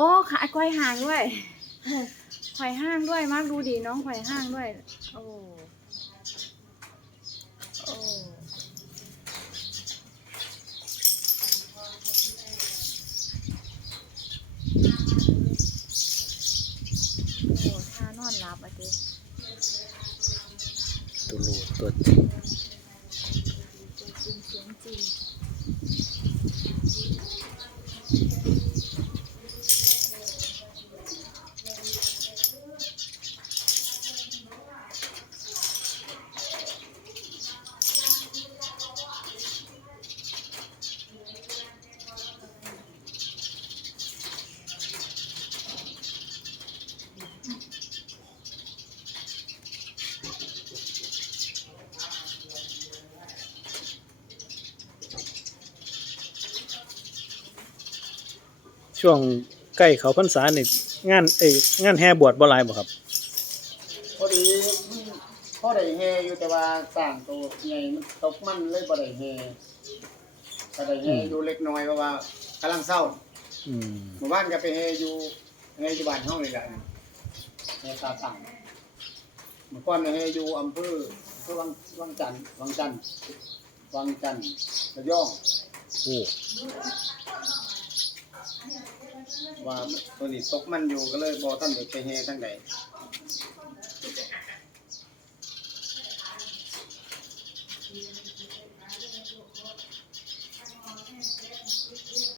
อ้ขาควายห่างด้วยควายห้างด้วยมากดูดีน้องควายห้างด้วย โอ้โอ้โอ้ท่านอนหลับอะเจ๊ตัวรูตัวจริงตัวจริงเสียงจริง ช่วงใกล้เขาพรรษานี่งานเอ้ยงานแห่บวชบ่หลายบ่ครับ พอดีพอได้แฮอยู่แต่ว่าสร้างตัวใหญ่มันตกมันเลยบ่ได้แฮก็ได้แฮอยู่เล็กน้อยเพราะว่ากำลังเศร้าอืมหมู่บ้านก็ไปแฮอยู่แฮอยู่บ้านเฮานี่แหละแฮตาตั้งเมื่อก่อนแฮอยู่อำเภออำเภอวังวังจันทร์วังจันทร์วังจันทร์ระยอง โอ้ ว่าตัวนี้ตกมันอยู่ก็เลยบอท่านเด็กไปเฮทั้งใด